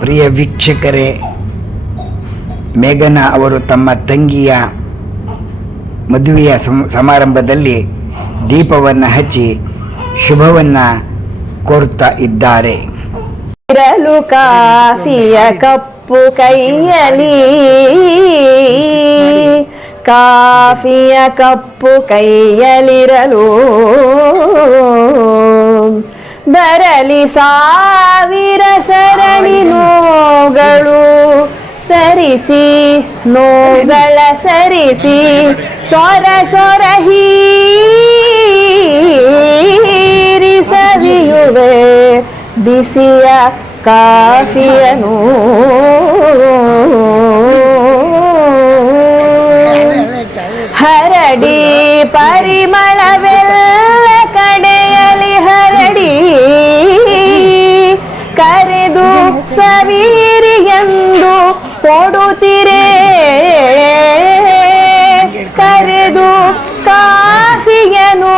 ಪ್ರಿಯ ವೀಕ್ಷಕರೇ, ಮೇಘನಾ ಅವರು ತಮ್ಮ ತಂಗಿಯ ಮದುವೆಯ ಸಮಾರಂಭದಲ್ಲಿ ದೀಪವನ್ನು ಹಚ್ಚಿ ಶುಭವನ್ನು ಕೋರುತ್ತಾ ಇದ್ದಾರೆ. ಇರಲು ಕಾಫಿಯ ಕಪ್ಪು ಕೈಯಲಿ, ಕಾಫಿಯ ಕಪ್ಪು ಕೈಯಲಿರಲು ಬರಲಿ ಸಾವಿರ ಸರಣಿ ನೋಗಳು ಸರಿಸಿ, ನೋಗಳ ಸರಿಸಿ ಸೊರ ಸೊರ ಹೀರಿ ಸವಿಯುವೆ ಬಿಸಿಯ ಕಾಫಿಯನು. ಹರಡಿ ಪರಿಮಳವೆಲ್ಲ ಕಡೆಯಲಿ ಹರಡಿ, ಕರೆದು ಸವೀರಿ ಎಂದು ಕೊಡುತ್ತಿರೇ, ಕರೆದು ಕಾಫಿಯನು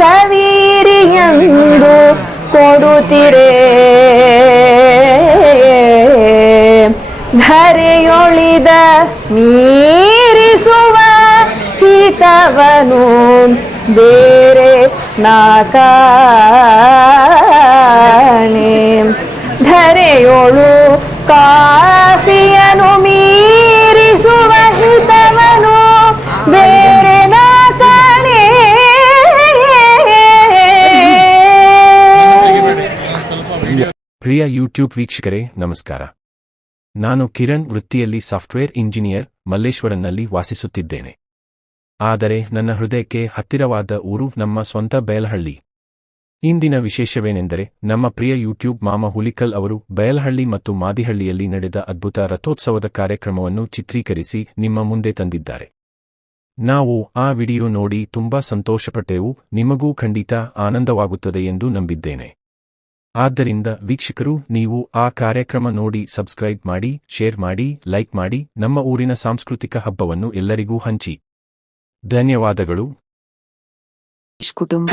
ಸವೀರಿ ಎಂದು ಕೊಡುತ್ತಿರೇ. ಧರೆಯೊಳಿದ ಮೀರಿಸುವ ಹಿತವನು ಬೇರೆ ನಾಕಾಣೆ. ಧರೆಯೊಳು ಕಾಫಿಯನು ಮೀರಿಸುವ ಹಿತವನು ಬೇರೆ ನಾಕಾಣೆ. ಪ್ರಿಯ ಯೂಟ್ಯೂಬ್ ವೀಕ್ಷಕರೇ ನಮಸ್ಕಾರ. ನಾನು ಕಿರಣ್, ವೃತ್ತಿಯಲ್ಲಿ ಸಾಫ್ಟ್ವೇರ್ ಇಂಜಿನಿಯರ್, ಮಲ್ಲೇಶ್ವರಂನಲ್ಲಿ ವಾಸಿಸುತ್ತಿದ್ದೇನೆ. ಆದರೆ ನನ್ನ ಹೃದಯಕ್ಕೆ ಹತ್ತಿರವಾದ ಊರು ನಮ್ಮ ಸ್ವಂತ ಬಯಲಹಳ್ಳಿ. ಇಂದಿನ ವಿಶೇಷವೇನೆಂದರೆ, ನಮ್ಮ ಪ್ರಿಯ ಯೂಟ್ಯೂಬ್ ಮಾಮ ಹುಲಿಕಲ್ ಅವರು ಬಯಲಹಳ್ಳಿ ಮತ್ತು ಮಾದಿಹಳ್ಳಿಯಲ್ಲಿ ನಡೆದ ಅದ್ಭುತ ರಥೋತ್ಸವದ ಕಾರ್ಯಕ್ರಮವನ್ನು ಚಿತ್ರೀಕರಿಸಿ ನಿಮ್ಮ ಮುಂದೆ ತಂದಿದ್ದಾರೆ. ನಾವು ಆ ವಿಡಿಯೋ ನೋಡಿ ತುಂಬಾ ಸಂತೋಷಪಟ್ಟೆವು. ನಿಮಗೂ ಖಂಡಿತ ಆನಂದವಾಗುತ್ತದೆ ಎಂದು ನಂಬಿದ್ದೇನೆ. ಆದ್ದರಿಂದ ವೀಕ್ಷಕರು, ನೀವು ಆ ಕಾರ್ಯಕ್ರಮ ನೋಡಿ ಸಬ್ಸ್ಕ್ರೈಬ್ ಮಾಡಿ, ಶೇರ್ ಮಾಡಿ, ಲೈಕ್ ಮಾಡಿ, ನಮ್ಮ ಊರಿನ ಸಾಂಸ್ಕೃತಿಕ ಹಬ್ಬವನ್ನು ಎಲ್ಲರಿಗೂ ಹಂಚಿ. ಧನ್ಯವಾದಗಳು. ಕುಟುಂಬ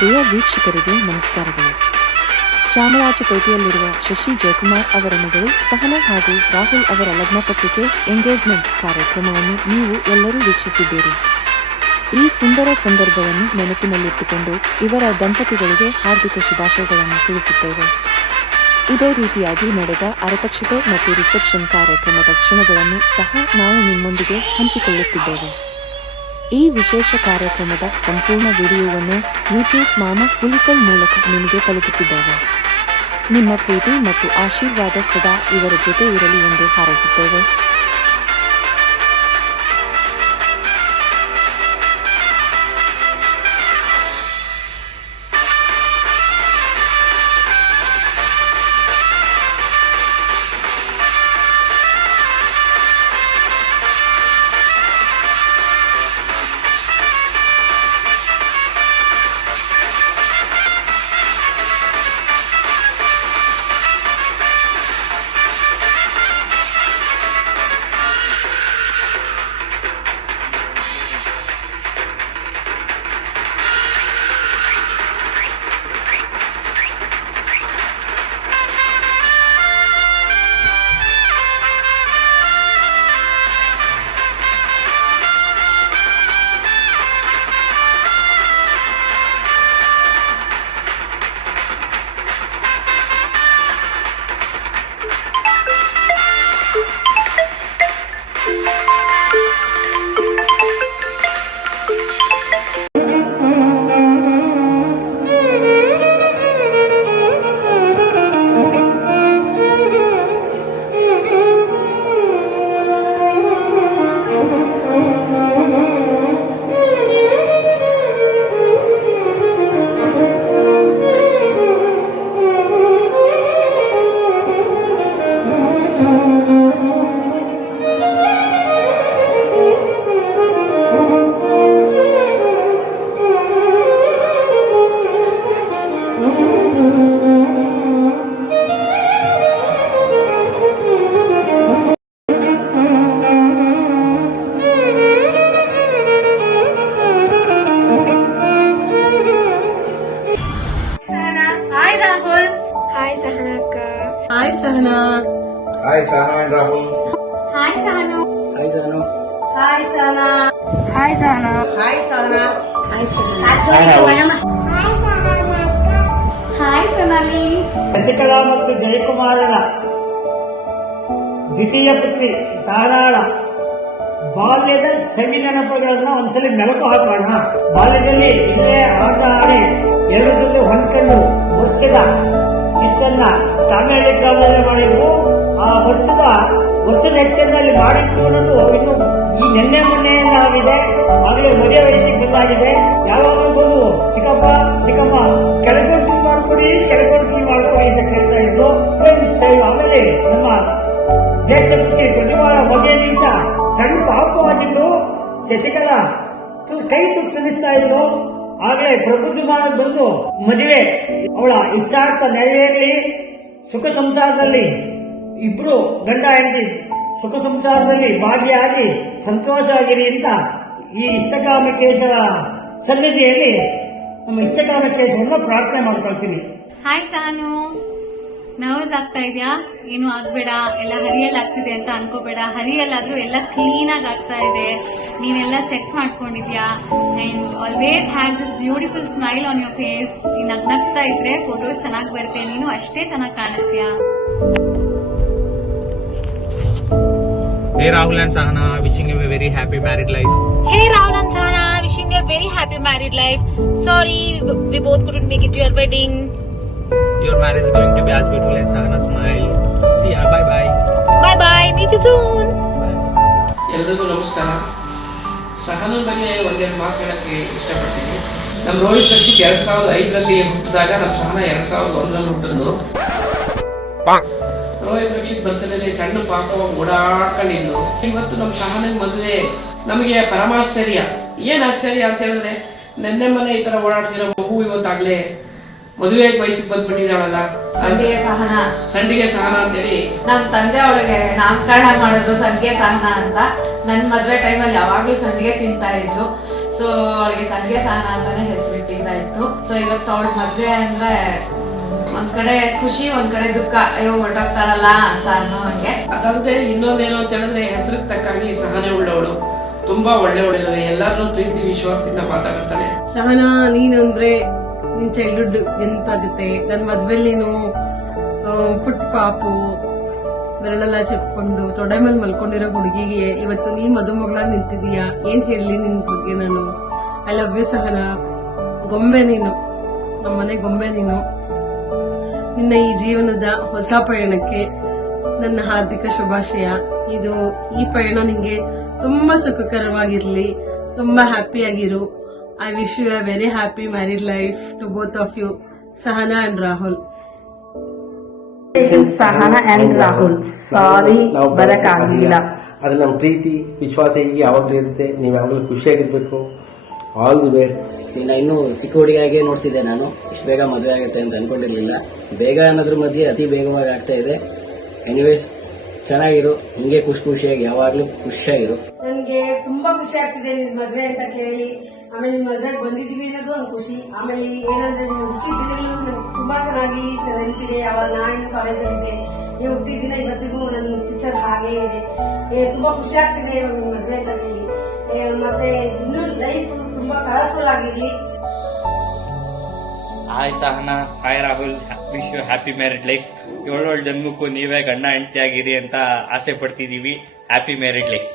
ಪ್ರಿಯ ವೀಕ್ಷಕರಿಗೆ ನಮಸ್ಕಾರಗಳು. ಚಾಮರಾಜಪೇಟೆಯಲ್ಲಿರುವ ಶಶಿ ಜಯಕುಮಾರ್ ಅವರ ಮಗಳು ಸಹನಾ ಹಾಗೂ ರಾಹುಲ್ ಅವರ ಲಗ್ನ ಪತ್ರಿಕೆ ಎಂಗೇಜ್ಮೆಂಟ್ ಕಾರ್ಯಕ್ರಮವನ್ನು ನೀವು ಎಲ್ಲರೂ ವೀಕ್ಷಿಸಿದ್ದೀರಿ. ಈ ಸುಂದರ ಸಂದರ್ಭವನ್ನು ನೆನಪಿನಲ್ಲಿಟ್ಟುಕೊಂಡು ಇವರ ದಂಪತಿಗಳಿಗೆ ಹಾರ್ದಿಕ ಶುಭಾಶಯಗಳನ್ನು ತಿಳಿಸುತ್ತೇವೆ. ಇದೇ ರೀತಿಯಾಗಿ ನಡೆದ ಆರತಕ್ಷತೆ ಮತ್ತು ರಿಸೆಪ್ಷನ್ ಕಾರ್ಯಕ್ರಮದ ಕ್ಷಣಗಳನ್ನು ಸಹ ನಾವು ನಿಮ್ಮೊಂದಿಗೆ ಹಂಚಿಕೊಳ್ಳುತ್ತಿದ್ದೇವೆ. ಈ ವಿಶೇಷ ಕಾರ್ಯಕ್ರಮದ ಸಂಪೂರ್ಣ ವಿಡಿಯೋವನ್ನು ಯೂಟ್ಯೂಬ್ ಮಾಮ ಹುಲಿಕಲ್ ಮೂಲಕ ನಿಮಗೆ ತಲುಪಿಸಿದ್ದೇವೆ. ನಿಮ್ಮ ಪ್ರೀತಿ ಮತ್ತು ಆಶೀರ್ವಾದ ಸದಾ ಇವರ ಜೊತೆ ಇರಲಿ ಎಂದು ಹಾರೈಸುತ್ತೇವೆ. Hi Sahana. Hi Sahana and Rahul. Hi Sahanu. Hi Sahanu. Hi Sahana. Hi Sahana. Hi Sahana. Hi Sahana. Hi Sonali. Shashikala ಮತ್ತು ಜಯಕುಮಾರನ ದ್ವಿತೀಯ ಪುತ್ರಿ ತಾರಾಳ ಬಾಲ್ಯದ ಸವಿ ನೆನಪುಗಳನ್ನ ಒಂದ್ಸಲಿ ಮೆಲುಕು ಹಾಕೋಣ. ಬಾಲ್ಯದಲ್ಲಿ ಇಲ್ಲೇ ಆಟ ಆಡಿ ಎರಡು ಜೊತೆ ಹೊಂದ್ಕೊಂಡು ವರ್ಷದ ಹೆಚ್ಚನ್ನ ತಾಮೇಳಿ ಗ್ರಾಮದಲ್ಲಿ ಮಾಡಿದ್ರು. ಆ ವರ್ಷದ ಹೆಚ್ಚನ್ನಲ್ಲಿ ಮಾಡಿತ್ತು ಅನ್ನೋದು ಇನ್ನು ಈ ನಿನ್ನೆ ಮೊನ್ನೆಯಿಂದ ಆಗಿದೆ. ಆಗಲೇ ಮದುವೆ ವಯಸ್ಸಿಗೆ ಬಂದಾಗಿದೆ. ಯಾವಾಗಲೂ ಬಂದು ಚಿಕ್ಕಪ್ಪ ಕೆಳಗೊಂಡು ಟೀ ಮಾಡ್ಕೊಡಿ ಅಂತ ಕೇಳ್ತಾ ಇದ್ರು. ಆಮೇಲೆ ನಮ್ಮ ದೇಶಪತಿ ಪ್ರತಿವಾರ ಮದುವೆ ದಿವಸ ಸಣ್ಣ ಪಾಪು ಆಗಿದ್ರು. ಶಶಿಕಲಾ ಕೈ ತುಳಿಸ್ತಾ ಇದ್ರು. ಆಗಲೇ ಪ್ರಬುದ್ಧಮಾನ ಬಂದು ಮದುವೆ ಅವಳ ಇಷ್ಟಾರ್ಥ ನೆರವೇರಲಿ, ಸುಖ ಸಂಸಾರದಲ್ಲಿ ಇಬ್ರು ಗಂಡ ಹೆಂಡತಿ ಸುಖ ಸಂಸಾರದಲ್ಲಿ ಭಾಗಿಯಾಗಿ ಸಂತೋಷವಾಗಿರಿ ಅಂತ ಈ ಇಷ್ಟಕಾಮಕೇಶರ ಸನ್ನಿಧಿಯಲ್ಲಿ ನಮ್ಮ ಇಷ್ಟಕಾಮಕೇಶವನ್ನು ಪ್ರಾರ್ಥನೆ ಮಾಡ್ಕೊಳ್ತೀನಿ. ಹಾಯ್ ಸಹನು, ನರ್ವಸ್ ಆಗ್ತಾ ಇದೆಯಾ? ಏನು ಆಗ್ಬೇಡ, ಎಲ್ಲ ಹರಿಯಲ್ ಆಗ್ತಿದೆ ಅಂತ ಅನ್ಕೋಬೇಡ. ಹರಿಯಲ್ಲಾದ್ರೂ ಎಲ್ಲ ಕ್ಲೀನ್ ಆಗಿ ಆಗ್ತಾ ಇದೆ. ನೀನೆಲ್ಲ ಸೆಟ್ ಮಾಡ್ಕೊಂಡಿದ್ಯಾ. And always have this beautiful smile on your face. ನೀನ್ ನಗ್ನಗ್ತಾ ಇದ್ರೆ ಫೋಟೋಸ್ ಚೆನ್ನಾಗಿ ಬರುತ್ತೆ. ನೀನು ಅಷ್ಟೇ ಚೆನ್ನಾಗಿ ಕಾಣಿಸ್ತೀಯಾ. Hey Rahul and Sahana, wishing you a very happy married life. Hey Rahul and Sahana, wishing you a very happy married life. Sorry, we both couldn't make it to your wedding. Your marriage is going to be as beautiful as Sahana's smile. See ya, bye bye. Bye bye, meet you soon. ಎಲ್ಲರಿಗೂ ನಮಸ್ಕಾರ. ಸಹನನ ಬಗ್ಗೆ ಒಂದೆರಡು ಮಾತು ಹೇಳಕ್ಕೆ ಇಷ್ಟಪಡ್ತೀನಿ. ನಮ್ಮ ರೋಹಿತ್ ರಕ್ಷಿತ್ 2005ರಲ್ಲಿ ಹುಟ್ಟಿದಾಗ ನಮ್ಮ ಸಹನ 2001ರಲ್ಲಿ ಹುಟ್ಟಿದ್ದು. ರೋಹಿತ್ ರಕ್ಷಿತ್ ಬರ್ತಡೇಲಿ ಸಣ್ಣ ಪಾಪವಾಗಿ ಓಡಾಡ್ಕೊಂಡಿದ್ದು. ಇವತ್ತು ನಮ್ಮ ಸಹನನ ಮದುವೆ ನಮಗೆ ಪರಮಾಶ್ಚರ್ಯ. ಏನ್ ಆಶ್ಚರ್ಯ ಅಂತ ಹೇಳಿದ್ರೆ, ನೆನ್ನೆ ಮನೆ ಈ ತರ ಓಡಾಡ್ತಿರೋ ಮಗು ಇವತ್ತಾಗ್ಲೇ ಮದುವೆ ವಯಸ್ಸಿಗೆ ಬಂದ್ಬಿಟ್ಟಿದ್ದಾಳಲ್ಲ. ಸಂಡಿಗೆ ಸಹನ ಅಂತೇಳಿ ನಮ್ ತಂದೆ ಅವಳಿಗೆ ನಾಮಕರಣ ಮಾಡಿದ್ರು ಸಂಡಿಗೆ ಸಹನ ಅಂತ. ನನ್ ಮದ್ವೆ ಟೈಮಲ್ಲಿ ಯಾವಾಗ್ಲೂ ಸಂಡಿಗೆ ತಿಂತಾ ಇದ್ಲು. ಸೊ ಅವಳಿಗೆ ಸಂಡಿಗೆ ಸಹನ ಅಂತಾನೆ ಹೆಸರಿಟ್ಟಿದ್ದಾಯ್ತು. ಸೊ ಇವತ್ತು ಅವಳ ಮದ್ವೆ ಅಂದ್ರೆ ಒಂದ್ ಕಡೆ ಖುಷಿ, ಒಂದ್ ಕಡೆ ದುಃಖ. ಅಯ್ಯೋ ಹೊರಟೋಗ್ತಾಳಲ್ಲ ಅಂತ ಅನ್ನೋ ಹಂಗೆ. ಅದಲ್ಲದೆ ಇನ್ನೊಂದೇನು ಅಂತ ಹೇಳಿದ್ರೆ ಹೆಸರಿಗೆ ತಕ್ಕಾಗಿ ಸಹನೆ ಉಳ್ಳವಳು, ತುಂಬಾ ಒಳ್ಳೆಯವಳು, ಎಲ್ಲರನ್ನೂ ಪ್ರೀತಿ ವಿಶ್ವಾಸದಿಂದ ಮಾತಾಡಿಸ್ತಾಳೆ. ಸಹನಾ, ನೀನಂದ್ರೆ ನಿನ್ ಚೈಲ್ಡ್ಹುಡ್ ನೆನಪಾಗುತ್ತೆ. ನನ್ ಮದ್ವೆಲ್ ನೀನು ಪುಟ್ ಪಾಪು ಬೆರಳೆಲ್ಲ ಚೆಪ್ಕೊಂಡು ತೊಡೆ ಮೇಲೆ ಮಲ್ಕೊಂಡಿರೋ ಹುಡುಗಿಗೆ ಇವತ್ತು ನೀ ಮದುಮಗಳಾಗಿ ನಿಂತಿದೀಯಾ. ಏನ್ ಹೇಳಿ ನಿನ್ ಬಗ್ಗೆ ನಾನು. I love you Sahana. ಗೊಂಬೆ ನೀನು, ನಮ್ಮನೆ ಗೊಂಬೆ ನೀನು. ನಿನ್ನ ಈ ಜೀವನದ ಹೊಸ ಪಯಣಕ್ಕೆ ನನ್ನ ಹಾರ್ದಿಕ ಶುಭಾಶಯ. ಈ ಪಯಣ ನಿಂಗೆ ತುಂಬಾ ಸುಖಕರವಾಗಿರ್ಲಿ, ತುಂಬಾ ಹ್ಯಾಪಿಯಾಗಿರು. I wish you a very happy married life to both of you, Sahana and Rahul. Sahana and Rahul, sorry ಬರಕ್ಕಾಗಲಿಲ್ಲ. ಅದು ನಮ್ಮ ಪ್ರೀತಿ ವಿಶ್ವಾಸ ಹೀಗೆ ಯಾವಾಗಲೂ ಇರುತ್ತೆ. ನೀವು ಯಾವಾಗಲೂ ಖುಷಿಯಾಗಿರ್ಬೇಕು. All the best. ನಿನ್ನ ಇನ್ನೂ ಚಿಕ್ಕ ಹುಡುಗಿಯಾಗೆ ನೋಡ್ತಿದ್ದೆ ನಾನು. ಇಷ್ಟು ಬೇಗ ಮದುವೆ ಆಗುತ್ತೆ ಅಂತ ಅನ್ಕೊಂಡಿರ್ಲಿಲ್ಲ. ಬೇಗ ಅನ್ನೋದ್ರ ಮಧ್ಯೆ ಅತಿ ಬೇಗವಾಗಿ ಆಗ್ತಾ ಇದೆ. ಎನಿವೇಸ್, ಚೆನ್ನಾಗಿರು, ಹಿಂಗೆ ಖುಷಿಯಾಗಿ ಯಾವಾಗ್ಲೂ ಖುಷಿಯಾಗಿರು. ನನ್ಗೆ ತುಂಬಾ ಖುಷಿ ಆಗ್ತಿದೆ ನಿನ್ ಮದ್ವೆ ಅಂತ ಕೇಳಿ. ಆಮೇಲೆ ನಿನ್ ಮದ್ವೆಗೆ ಬಂದಿದೀವಿ ಅನ್ನೋದು ಒಂದು ಖುಷಿ. ಆಮೇಲೆ ಏನಂದ್ರೆ ನೀವು ಹುಟ್ಟಿದ ದಿನಗಳು ನಂಗೆ ತುಂಬಾ ಚೆನ್ನಾಗಿ ನೆನಪಿದೆ. ಅವಾಗ ನಾನು ಕಾಲೇಜಲ್ಲಿದ್ದೆ. ನೀವು ಹುಟ್ಟಿದ ದಿನ ಇವತ್ತಿಗೂ ನನ್ನ ಪಿಕ್ಚರ್ ಹಾಗೆ ಇದೆ. ತುಂಬಾ ಖುಷಿ ಆಗ್ತಿದೆ ನಿಮ್ ಮದ್ವೆ ಅಂತ ಕೇಳಿ. ಮತ್ತೆ ಇನ್ನೂ ಲೈಫ್ ತುಂಬಾ ಕಲರ್ಫುಲ್ ಆಗಿರ್ಲಿ. Hi Sahana, hi Rahul, wish you happy married life. 7 ಜನ್ಮಕ್ಕೂ ನೀವೇ ಗಂಡ ಹೆಂಡತಿ ಆಗಿರಿ ಅಂತ ಆಸೆ ಪಡ್ತಿದೀವಿ. Happy married life.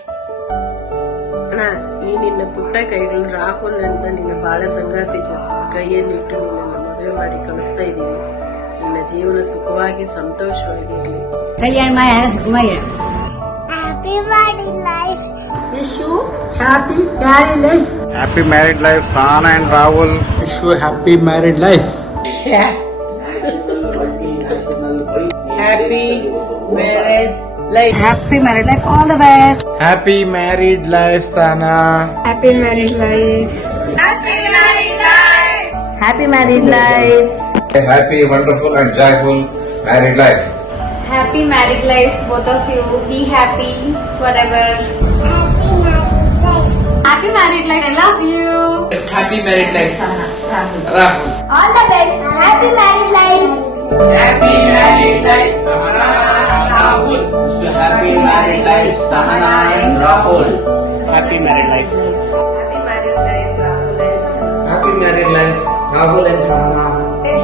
ಈ ನಿನ್ನ ಪುಟ್ಟ ಕೈಗಳು ರಾಹುಲ್ ಅಂತ ನಿನ್ನ ಬಾಳ ಸಂಗಾತಿ ಕೈಯಲ್ಲಿಟ್ಟು ನಿನ್ನನ್ನು ಮದುವೆ ಮಾಡಿ ಕಳಿಸ್ತಾ ಇದ್ದೀವಿ. ನಿನ್ನ ಜೀವನ ಸುಖವಾಗಿ ಸಂತೋಷವಾಗಿರ್ಲಿ. Wish you happy married life. Happy married life, Sahana and Rahul. Wish you a happy married life. Happy married life. Happy married life. All the best. Happy married life, Sahana. Happy married life. Happy married life. Happy married life. A happy, wonderful and joyful married life. Happy married life, both of you. Be happy forever. Happy married life. I love you. Happy married life, Rahul. All the best. Happy married life. Happy married life, Rahul. Happy married life, Sahana and Rahul. Happy married life. Happy married life, Rahul and Sahana. Happy married life, Rahul and Sahana.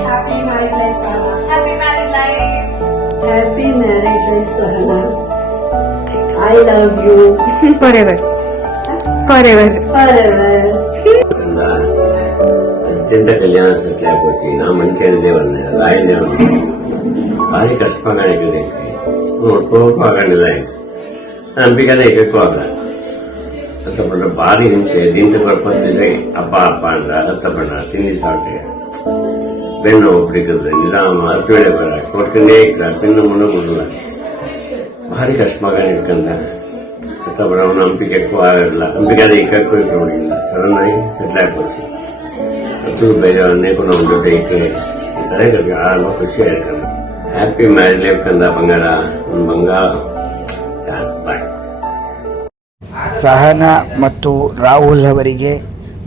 Happy married life, Sahana. Happy married life. Happy married life, Sahana. I love you. Forever. Forever. Forever. అత్యంత కళ్యాణ సత్యానికి వచ్చి నా మనిషి రాయనే ఉంది ಭಾರಿ ಕಷ್ಟಪಡಿದೆ ನೋಡ್ಕೋಕಾಗಲಿಲ್ಲ ನಂಬಿಕೆನೇ ಇಕ್ಕೋಗ ಸತ್ತಪಡ ಭಾರಿ ಹಿಂಸೆ ದಿಂಟು ಬರ್ಪತ್ತಿದ್ರೆ ಅಪ್ಪ ಅಪ್ಪ ಅಂದ್ರ ಸತ್ತಪಡ ತಿಂಡಿ ಸಾಕೆ ಬೆನ್ನು ಒಪ್ಪಿಕದ ನಿಧಾಮ ಹತ್ತುವೇಳೆ ಬರ ಕೊಡ್ಕೊಂಡೇ ಇಕ್ಕ ಬೆನ್ನು ಮುನ್ನಗುಡ್ಲ ಭಾರಿ ಕಷ್ಟಪಗಾನೆ ಇಟ್ಕಂದ ಸತ್ತಪಡ ನಂಬಿಕೆ ఎక్కువ ಆಗಲ್ಲ ನಂಬಿಕೆನೇ ಇಕ್ಕಕ್ಕೂ ಇಟ್ಕೊಂಡಿಲ್ಲ ಸಡನ್ ಆಗಿ ಸೆಟ್ಲ್ ಆಗ್ಬೋದು ಅದು ಬೇರೆ ಅನೇಕ ನಮ್ಮ ಜೊತೆ ಇಕ್ಕೆ ಈ ತರ ಆಗ ಖುಷಿ ಆಯ್ತಂದ ಹ್ಯಾಪಿ ಮ್ಯಾರಿಡ್ ಲೈಫ್ ಕಂದ ಬಂಗಾರ ಒಂದು ಬಂಗಾರ ಬಾಯ್. ಸಹನಾ ಮತ್ತು ರಾಹುಲ್ ಅವರಿಗೆ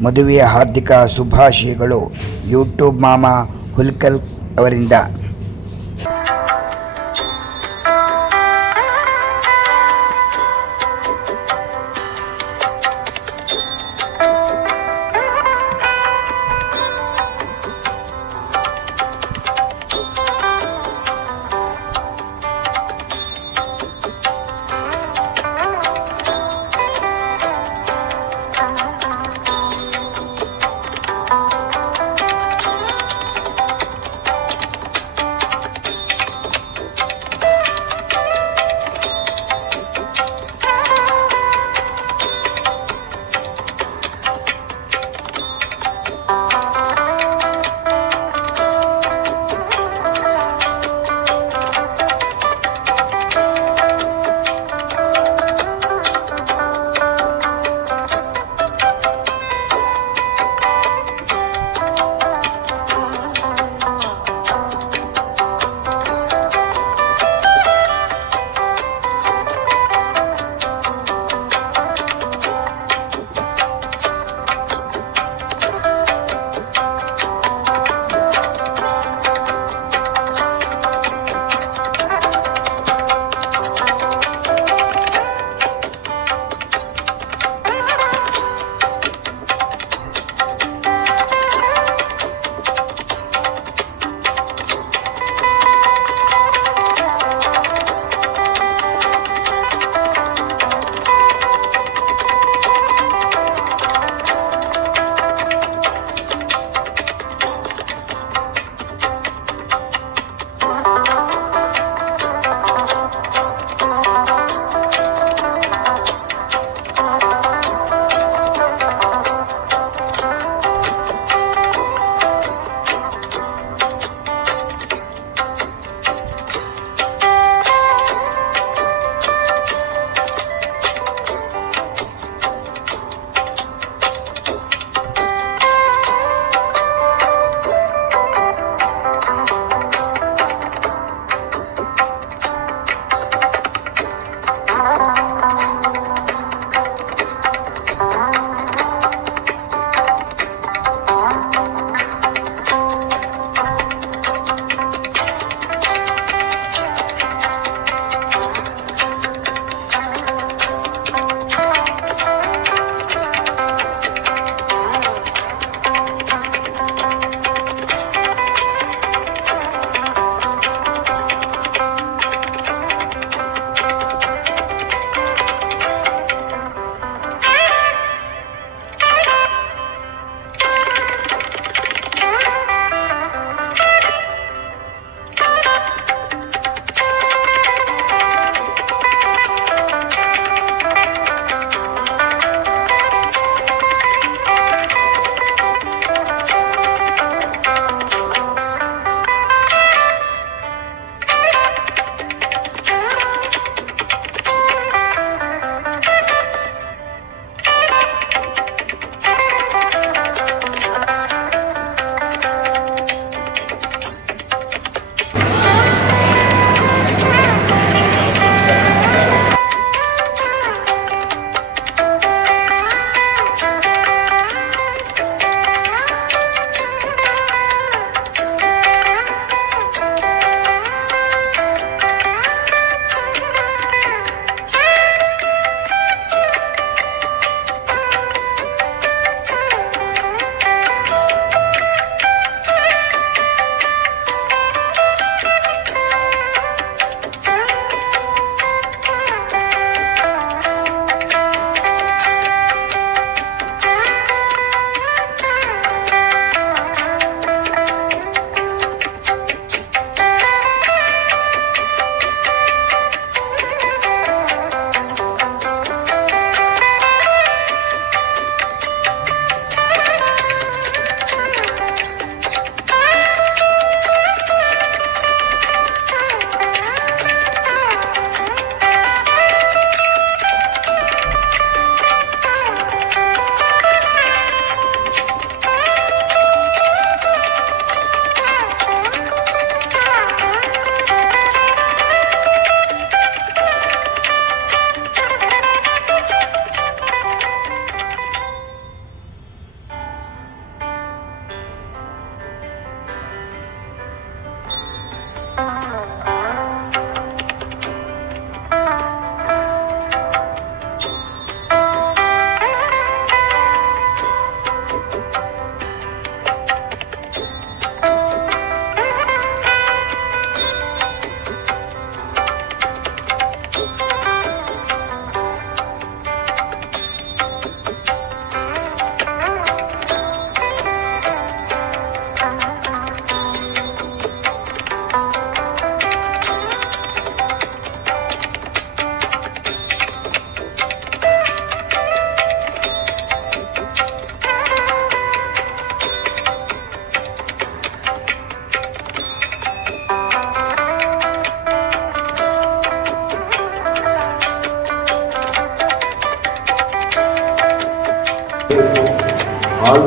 ಮದುವೆಯ ಹಾರ್ದಿಕ ಶುಭಾಶಯಗಳು ಯೂಟ್ಯೂಬ್ ಮಾಮಾ ಹುಲ್ಕಲ್ ಅವರಿಂದ.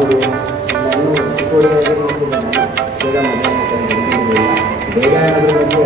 ಹೌದು ನಾನು ಚಿಕ್ಕೋಡಿಯಾಗಿ ನೋಡ್ತಿದ್ದೆ ನಾನು ಬೇಗ ಮದುವೆ ಆಗುತ್ತೆ ಅಂತ ಅನ್ಕೊಂಡಿರ್ಲಿಲ್ಲ. ಬೇಗ ಅನ್ನೋದ್ರ ಬಗ್ಗೆ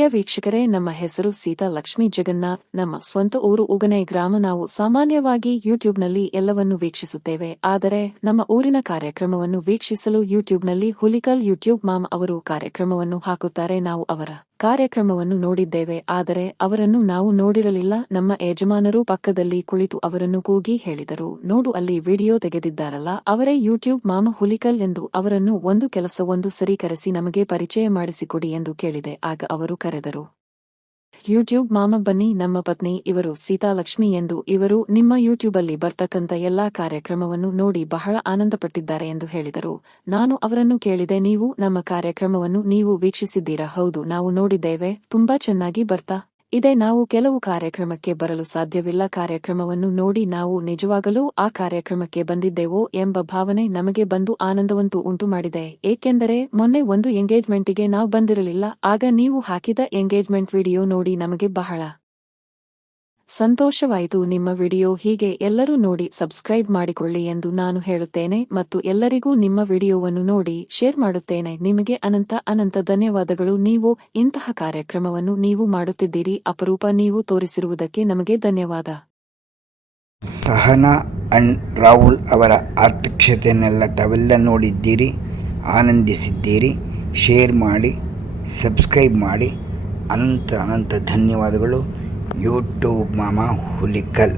ಪ್ರಿಯ ವೀಕ್ಷಕರೇ, ನಮ್ಮ ಹೆಸರು ಸೀತಾ ಲಕ್ಷ್ಮಿ ಜಗನ್ನಾಥ್. ನಮ್ಮ ಸ್ವಂತ ಊರು ಉಗನೆ ಗ್ರಾಮ. ನಾವು ಸಾಮಾನ್ಯವಾಗಿ ಯೂಟ್ಯೂಬ್ನಲ್ಲಿ ಎಲ್ಲವನ್ನು ವೀಕ್ಷಿಸುತ್ತೇವೆ. ಆದರೆ ನಮ್ಮ ಊರಿನ ಕಾರ್ಯಕ್ರಮವನ್ನು ವೀಕ್ಷಿಸಲು ಯೂಟ್ಯೂಬ್ನಲ್ಲಿ ಹುಲಿಕಲ್ ಯೂಟ್ಯೂಬ್ ಮಾಮ್ ಅವರು ಕಾರ್ಯಕ್ರಮವನ್ನು ಹಾಕುತ್ತಾರೆ. ನಾವು ಅವರ ಕಾರ್ಯಕ್ರಮವನ್ನು ನೋಡಿದ್ದೇವೆ, ಆದರೆ ಅವರನ್ನು ನಾವು ನೋಡಿರಲಿಲ್ಲ. ನಮ್ಮ ಯಜಮಾನರು ಪಕ್ಕದಲ್ಲಿ ಕುಳಿತು ಅವರನ್ನು ಕೂಗಿ ಹೇಳಿದರು, ನೋಡು ಅಲ್ಲಿ ವಿಡಿಯೋ ತೆಗೆದಿದ್ದಾರಲ್ಲ, ಅವರೇ ಯೂಟ್ಯೂಬ್ ಮಾಮ ಹುಲಿಕಲ್ ಎಂದು. ಅವರನ್ನು ಒಂದು ಕೆಲಸವೊಂದು ಸರಿ ಕರೆಸಿ ನಮಗೆ ಪರಿಚಯ ಮಾಡಿಸಿಕೊಡಿ ಎಂದು ಕೇಳಿದೆ. ಆಗ ಅವರು ಕರೆದರು, ಯೂಟ್ಯೂಬ್ ಮಾಮ ಬನ್ನಿ, ನಮ್ಮ ಪತ್ನಿ ಇವರು ಸೀತಾಲಕ್ಷ್ಮಿ ಎಂದು. ಇವರು ನಿಮ್ಮ ಯೂಟ್ಯೂಬಲ್ಲಿ ಬರ್ತಕ್ಕಂಥ ಎಲ್ಲಾ ಕಾರ್ಯಕ್ರಮವನ್ನು ನೋಡಿ ಬಹಳ ಆನಂದಪಟ್ಟಿದ್ದಾರೆ ಎಂದು ಹೇಳಿದರು. ನಾನು ಅವರನ್ನು ಕೇಳಿದೆ, ನೀವು ನಮ್ಮ ಕಾರ್ಯಕ್ರಮವನ್ನು ನೀವು ವೀಕ್ಷಿಸಿದ್ದೀರಾ? ಹೌದು, ನಾವು ನೋಡಿದ್ದೇವೆ, ತುಂಬಾ ಚೆನ್ನಾಗಿ ಬರ್ತಾ ಇದೆ. ನಾವು ಕೆಲವು ಕಾರ್ಯಕ್ರಮಕ್ಕೆ ಬರಲು ಸಾಧ್ಯವಿಲ್ಲ. ಕಾರ್ಯಕ್ರಮವನ್ನು ನೋಡಿ ನಾವು ನಿಜವಾಗಲೂ ಆ ಕಾರ್ಯಕ್ರಮಕ್ಕೆ ಬಂದಿದ್ದೇವೋ ಎಂಬ ಭಾವನೆ ನಮಗೆ ಬಂದು ಆನಂದವಂತೂ ಉಂಟು ಮಾಡಿದೆ. ಏಕೆಂದರೆ ಮೊನ್ನೆ ಒಂದು ಎಂಗೇಜ್ಮೆಂಟಿಗೆ ನಾವು ಬಂದಿರಲಿಲ್ಲ. ಆಗ ನೀವು ಹಾಕಿದ ಎಂಗೇಜ್ಮೆಂಟ್ ವಿಡಿಯೋ ನೋಡಿ ನಮಗೆ ಬಹಳ ಸಂತೋಷವಾಯಿತು. ನಿಮ್ಮ ವಿಡಿಯೋ ಹೀಗೆ ಎಲ್ಲರೂ ನೋಡಿ ಸಬ್ಸ್ಕ್ರೈಬ್ ಮಾಡಿಕೊಳ್ಳಿ ಎಂದು ನಾನು ಹೇಳುತ್ತೇನೆ ಮತ್ತು ಎಲ್ಲರಿಗೂ ನಿಮ್ಮ ವಿಡಿಯೋವನ್ನು ನೋಡಿ ಶೇರ್ ಮಾಡುತ್ತೇನೆ. ನಿಮಗೆ ಅನಂತ ಧನ್ಯವಾದಗಳು. ನೀವು ಇಂತಹ ಕಾರ್ಯಕ್ರಮವನ್ನು ನೀವು ಮಾಡುತ್ತಿದ್ದೀರಿ. ಅಪರೂಪ. ನೀವು ತೋರಿಸಿರುವುದಕ್ಕೆ ನಮಗೆ ಧನ್ಯವಾದ. ಸಹನಾ ಅಂಡ್ ರಾಹುಲ್ ಅವರ ಆರ್ಥಿಕತೆಯನ್ನೆಲ್ಲ ತಾವೆಲ್ಲ ನೋಡಿದ್ದೀರಿ, ಆನಂದಿಸಿದ್ದೀರಿ. ಶೇರ್ ಮಾಡಿ, ಸಬ್ಸ್ಕ್ರೈಬ್ ಮಾಡಿ. ಅನಂತ ಧನ್ಯವಾದಗಳು. ಯೂಟ್ಯೂಬ್ ಮಾಮ ಹುಲಿಕಲ್.